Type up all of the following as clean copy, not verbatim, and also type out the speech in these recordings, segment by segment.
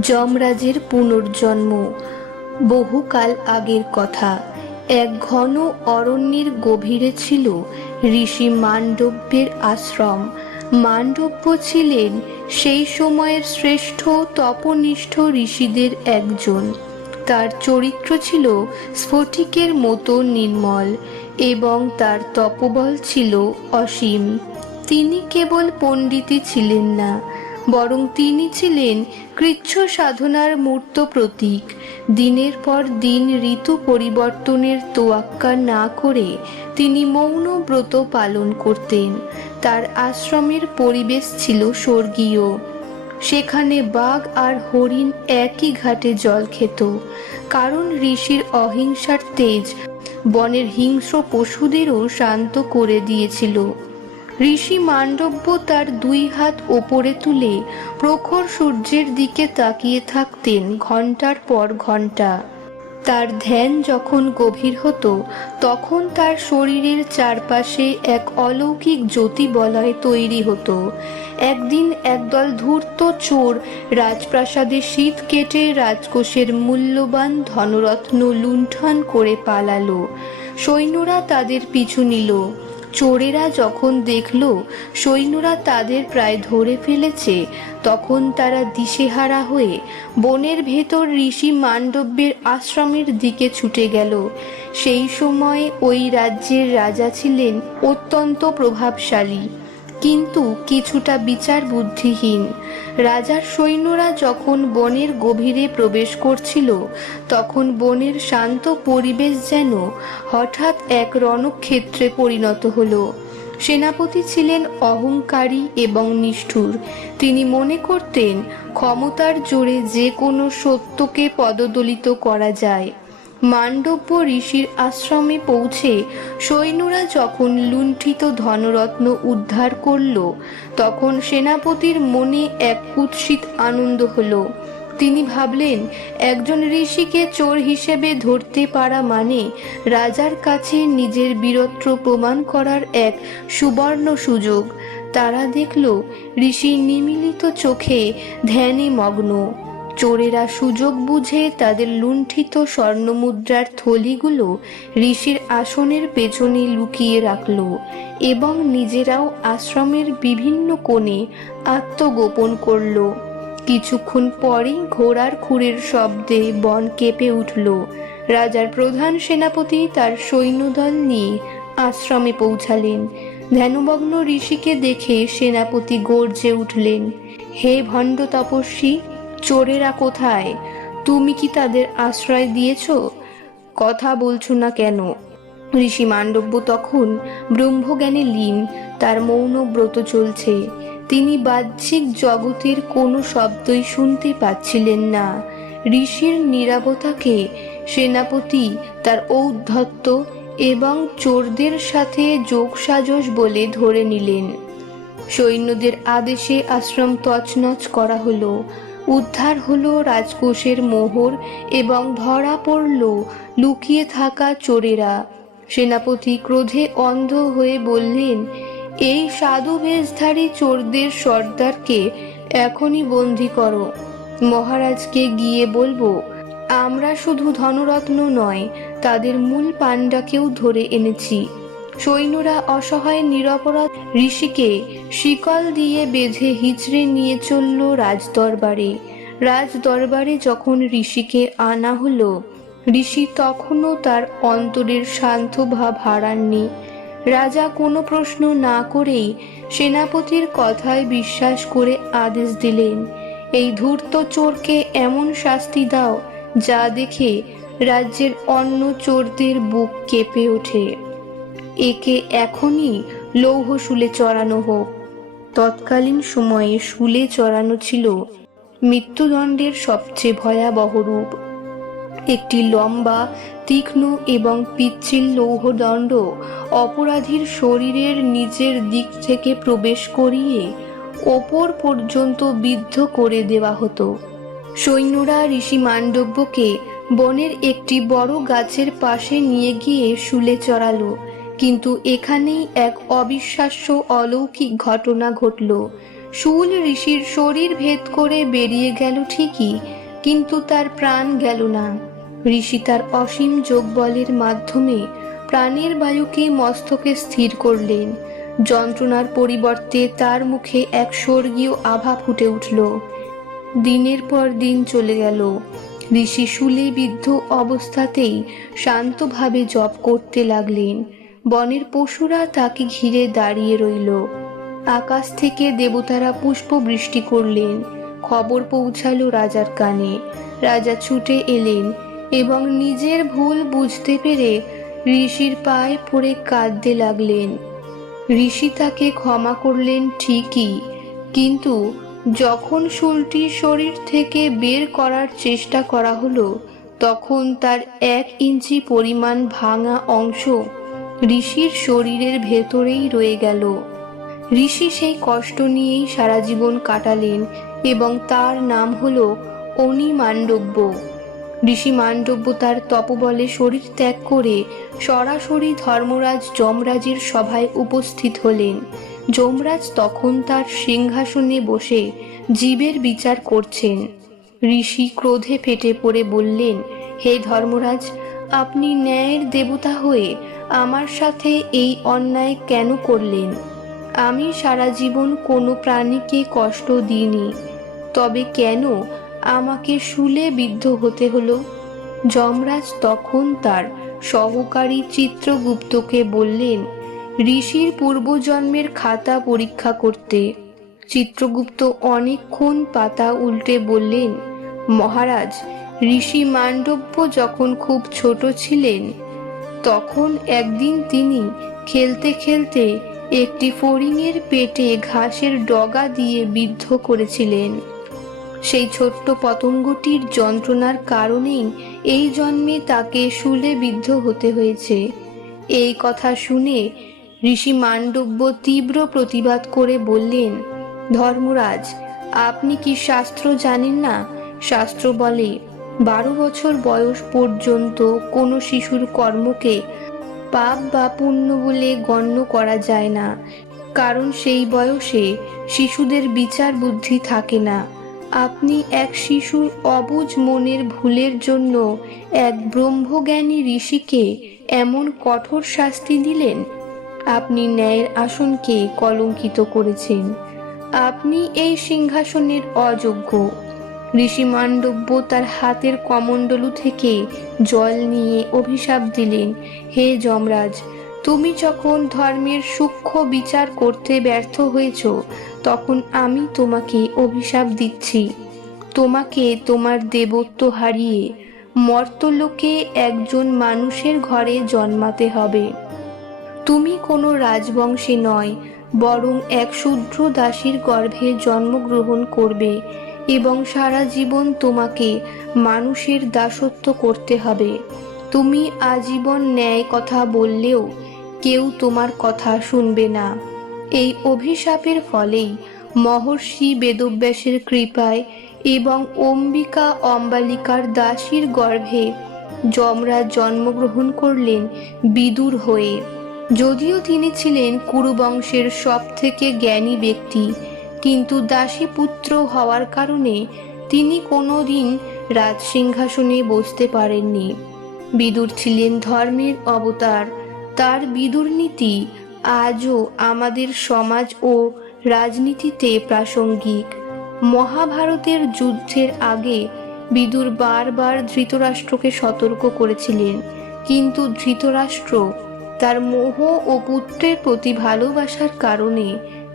যমরাজের পুনর্জন্ম। বহুকাল আগের কথা। এক ঘন অরণ্যের গভীরে ছিল ঋষি মান্ডব্যের আশ্রম। মান্ডব্য ছিলেন সেই সময়ের শ্রেষ্ঠ তপনিষ্ঠ ঋষিদের একজন। তার চরিত্র ছিল স্ফটিকের মতো নির্মল এবং তার তপবল ছিল অসীম। তিনি কেবল পণ্ডিতই ছিলেন না, বরং তিনি ছিলেন কৃচ্ছ সাধনার মূর্ত প্রতীক। দিনের পর দিন ঋতু পরিবর্তনের তোয়াক্কা না করে তিনি মৌন ব্রত পালন করতেন। তার আশ্রমের পরিবেশ ছিল স্বর্গীয়। সেখানে বাঘ আর হরিণ একই ঘাটে জল খেত, কারণ ঋষির অহিংসার তেজ বনের হিংস্র পশুদেরও শান্ত করে দিয়েছিল। ঋষি মান্ডব্য তার দুই হাত ওপরে তুলে প্রখর সূর্যের দিকে তাকিয়ে থাকতেন ঘন্টার পর ঘন্টা। তার ধ্যান যখন গভীর হতো, তখন তার শরীরের চারপাশে এক অলৌকিক জ্যোতিবলয় তৈরি হতো। একদিন একদল ধূর্ত চোর রাজপ্রাসাদে শীত কেটে রাজকোষের মূল্যবান ধনরত্ন লুণ্ঠন করে পালালো। সৈন্যরা তাদের পিছু নিল। চোরেরা যখন দেখল সৈন্যরা তাদের প্রায় ধরে ফেলেছে, তখন তারা দিশেহারা হয়ে বনের ভেতর ঋষি মান্ডব্যের আশ্রমের দিকে ছুটে গেল। সেই সময় ওই রাজ্যের রাজা ছিলেন অত্যন্ত প্রভাবশালী, কিন্তু কিছুটা বিচার বুদ্ধিহীন। রাজার সৈন্যরা যখন বনের গভীরে প্রবেশ করছিল, তখন বনের শান্ত পরিবেশ যেন হঠাৎ এক রণক্ষেত্রে পরিণত হলো। সেনাপতি ছিলেন অহংকারী এবং নিষ্ঠুর। তিনি মনে করতেন ক্ষমতার জোরে যে কোনো সত্যকে পদদলিত করা যায়। মান্ডব্য ঋষির আশ্রমে পৌঁছে সৈন্যরা যখন লুণ্ঠিত ধনরত্ন উদ্ধার করল, তখন সেনাপতির মনে এক কুৎসিত আনন্দ হলো। তিনি ভাবলেন, একজন ঋষিকে চোর হিসেবে ধরতে পারা মানে রাজার কাছে নিজের বীরত্ব প্রমাণ করার এক সুবর্ণ সুযোগ। তারা দেখল ঋষি নিমিলিত চোখে ধ্যানে মগ্ন। চোরেরা সুযোগ বুঝে তাদের লুণ্ঠিত স্বর্ণমুদ্রার থলিগুলো ঋষির আসনের পেছনে লুকিয়ে রাখল এবং নিজেরাও আশ্রমের বিভিন্ন কোণে আত্মগোপন করল। কিছুক্ষণ পরেই ঘোড়ার খুরের শব্দে বন কেঁপে উঠল। রাজার প্রধান সেনাপতি তার সৈন্যদল নিয়ে আশ্রমে পৌঁছালেন। ধ্যানমগ্ন ঋষিকে দেখে সেনাপতি গর্জে উঠলেন, হে ভণ্ড তপস্বী, চোরেরা কোথায়? তুমি কি তাদের আশ্রয় দিয়েছ? কথা বলছো না কেন? ঋষি মান্ডব্য তখন ব্রহ্মজ্ঞানে লীন। তার মৌন ব্রত চলছে। তিনি বাহ্যিক জগতের কোনো শব্দই শুনতে পাচ্ছিলেন না। ঋষির নীরবতাকে সেনাপতি তার ঔদ্ধত্য এবং চোরদের সাথে যোগসাজশ বলে ধরে নিলেন। সৈন্যদের আদেশে আশ্রম তছনছ করা হলো। উদ্ধার হলো রাজকোষের মোহর এবং ধরা পড়ল লুকিয়ে থাকা চোরেরা। সেনাপতি ক্রোধে অন্ধ হয়ে বললেন, এই সাধু বেশধারী চোরদের সর্দারকে এখনই বন্দী করো। মহারাজকে গিয়ে বলবো, আমরা শুধু ধনরত্ন নয়, তাদের মূল পাণ্ডাকেও ধরে এনেছি। সৈন্যরা অসহায় নিরপরাধ ঋষিকে শিকল দিয়ে বেঁধে হিচড়ে নিয়ে চলল রাজদরবারে। রাজদরবারে যখন ঋষিকে আনা হলো, ঋষি তখনও তার অন্তরের শান্ত ভাব হারাননি। রাজা কোনো প্রশ্ন না করেই সেনাপতির কথায় বিশ্বাস করে আদেশ দিলেন, এই ধূর্ত চোরকে এমন শাস্তি দাও যা দেখে রাজ্যের অন্য চোরদের বুক কেঁপে ওঠে। একে এখনই লৌহ শুলে চড়ানো হোক। তৎকালীন সময়ে শুলে চড়ানো ছিল মৃত্যুদণ্ডের সবচেয়ে ভয়াবহ রূপ। একটি লম্বা, তীক্ষ্ণ এবং পিচ্ছিল লৌহদণ্ড অপরাধীর শরীরের নিচের দিক থেকে প্রবেশ করিয়ে ওপর পর্যন্ত বিদ্ধ করে দেওয়া হতো। সৈন্যরা ঋষি মান্ডব্যকে বনের একটি বড় গাছের পাশে নিয়ে গিয়ে শুলে চড়ালো। কিন্তু এখানেই এক অবিশ্বাস্য অলৌকিক ঘটনা ঘটল। শূল ঋষির শরীর ভেদ করে বেরিয়ে গেল ঠিকই, কিন্তু তার প্রাণ গেল না। ঋষি তার অসীম যোগবলের মাধ্যমে প্রাণের বায়ুকে মস্তকে স্থির করলেন। যন্ত্রণার পরিবর্তে তার মুখে এক স্বর্গীয় আভা ফুটে উঠল। দিনের পর দিন চলে গেল। ঋষি শূলে বিদ্ধ অবস্থাতেই শান্তভাবে জপ করতে লাগলেন। বনের পশুরা তাকে ঘিরে দাঁড়িয়ে রইল। আকাশ থেকে দেবতারা পুষ্প বৃষ্টি করলেন। খবর পৌঁছালো রাজার কানে। রাজা ছুটে এলেন এবং নিজের ভুল বুঝতে পেরে ঋষির পায়ে পড়ে কাঁদতে লাগলেন। ঋষি তাকে ক্ষমা করলেন ঠিকই, কিন্তু যখন শূলটি শরীর থেকে বের করার চেষ্টা করা হলো, তখন তার 1 ইঞ্চি পরিমাণ ভাঙা অংশ ঋষির শরীরের ভেতরেই রয়ে গেল। ঋষি সেই কষ্ট নিয়েই সারা জীবন কাটালেন এবং তার নাম হলো অনিমান্ডব্য। ঋষি মান্ডব্য তার তপবলে শরীর ত্যাগ করে সরাসরি ধর্মরাজ যমরাজের সভায় উপস্থিত হলেন। যমরাজ তখন তার সিংহাসনে বসে জীবের বিচার করছেন। ঋষি ক্রোধে ফেটে পড়ে বললেন, হে ধর্মরাজ, আপনি ন্যায়ের দেবতা হয়ে আমার সাথে এই অন্যায় কেন করলেন? আমি সারা জীবন কোনো প্রাণীকে কষ্ট দিইনি, তবে কেন আমাকে শূলে বিদ্ধ হতে হলো? যমরাজ তখন তার সহকারী চিত্রগুপ্তকে বললেন ঋষির পূর্বজন্মের খাতা পরীক্ষা করতে। চিত্রগুপ্ত অনেকক্ষণ পাতা উল্টে বললেন, মহারাজ, ঋষি মান্ডব্য যখন খুব ছোট ছিলেন, তখন একদিন তিনি খেলতে খেলতে একটি ফড়িংয়ের পেটে ঘাসের ডগা দিয়ে বিদ্ধ করেছিলেন। সেই ছোট্ট পতঙ্গটির যন্ত্রণার কারণেই এই জন্মে তাকে শূলে বিদ্ধ হতে হয়েছে। এই কথা শুনে ঋষি মান্ডব্য তীব্র প্রতিবাদ করে বললেন, ধর্মরাজ, আপনি কি শাস্ত্র জানেন না? শাস্ত্র বলে 12 বছর বয়স পর্যন্ত কোনো শিশুর কর্মকে পাপ বা পুণ্য বলে গণ্য করা যায় না, কারণ সেই বয়সে শিশুদের বিচার বুদ্ধি থাকে না। আপনি এক শিশুর অবুঝ মনের ভুলের জন্য এক ব্রহ্মজ্ঞানী ঋষিকে এমন কঠোর শাস্তি দিলেন। আপনি ন্যায়ের আসনকে কলঙ্কিত করেছেন। আপনি এই সিংহাসনের অযোগ্য। ঋষি মান্ডব্য তার হাতের কমণ্ডলু থেকে জল নিয়ে অভিশাপ দিলেন, হে যমরাজ, তুমি যখন ধর্মের সূক্ষ্ম বিচার করতে ব্যর্থ হয়েছ, তখন আমি তোমাকে অভিশাপ দিচ্ছি। তোমাকে তোমার দেবত্ব হারিয়ে মর্তলোকে একজন মানুষের ঘরে জন্মাতে হবে। তুমি কোনো রাজবংশে নয়, বরং এক শূদ্র দাসীর গর্ভে জন্মগ্রহণ করবে এবং সারা জীবন তোমাকে মানুষের দাসত্ব করতে হবে। তুমি আজীবন ন্যায় কথা বললেও কেউ তোমার কথা শুনবে না। এই অভিশাপের ফলেই মহর্ষি বেদব্যাসের কৃপায় এবং অম্বিকা অম্বালিকার দাসীর গর্ভে যমরাজ জন্মগ্রহণ করলেন বিদুর হয়ে। যদিও তিনি ছিলেন কুরুবংশের সবথেকে জ্ঞানী ব্যক্তি, কিন্তু দাসী পুত্র হওয়ার কারণে তিনি কোনোদিন রাজসিংহাসনে বসতে পারেননি। বিদুর ছিলেন ধর্মের অবতার। তার বিদুর নীতি আজও আমাদের সমাজ ও রাজনীতিতে প্রাসঙ্গিক। মহাভারতের যুদ্ধের আগে বিদুর বারবার ধৃতরাষ্ট্রকে সতর্ক করেছিলেন, কিন্তু ধৃতরাষ্ট্র তার মোহ ও পুত্রের প্রতি ভালোবাসার কারণে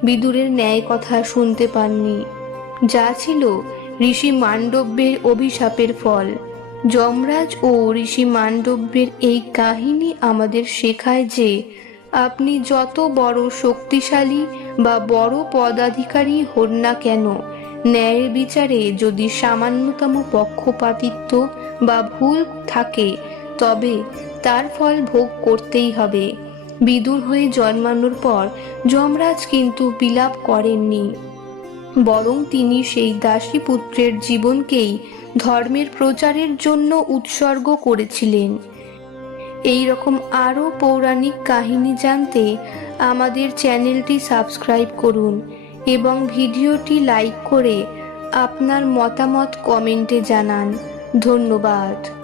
বিদুরের ন্যায় কথা শুনতে পাননি, যা ছিল ঋষি মান্ডব্যের অভিশাপের ফল। যমরাজ ও ঋষি মান্ডব্যের এই কাহিনী আমাদের শেখায় যে আপনি যত বড় শক্তিশালী বা বড় পদাধিকারী হন না কেন, ন্যায়ের বিচারে যদি সামান্যতম পক্ষপাতিত্ব বা ভুল থাকে, তবে তার ফল ভোগ করতেই হবে। বিদুর হয়ে জন্মানোর পর যমরাজ কিন্তু বিলাপ করেননি, বরং তিনি সেই দাসী পুত্রের জীবনকেই ধর্মের প্রচারের জন্য উৎসর্গ করেছিলেন। এই রকম আরও পৌরাণিক কাহিনী জানতে আমাদের চ্যানেলটি সাবস্ক্রাইব করুন এবং ভিডিওটি লাইক করে আপনার মতামত কমেন্টে জানান। ধন্যবাদ।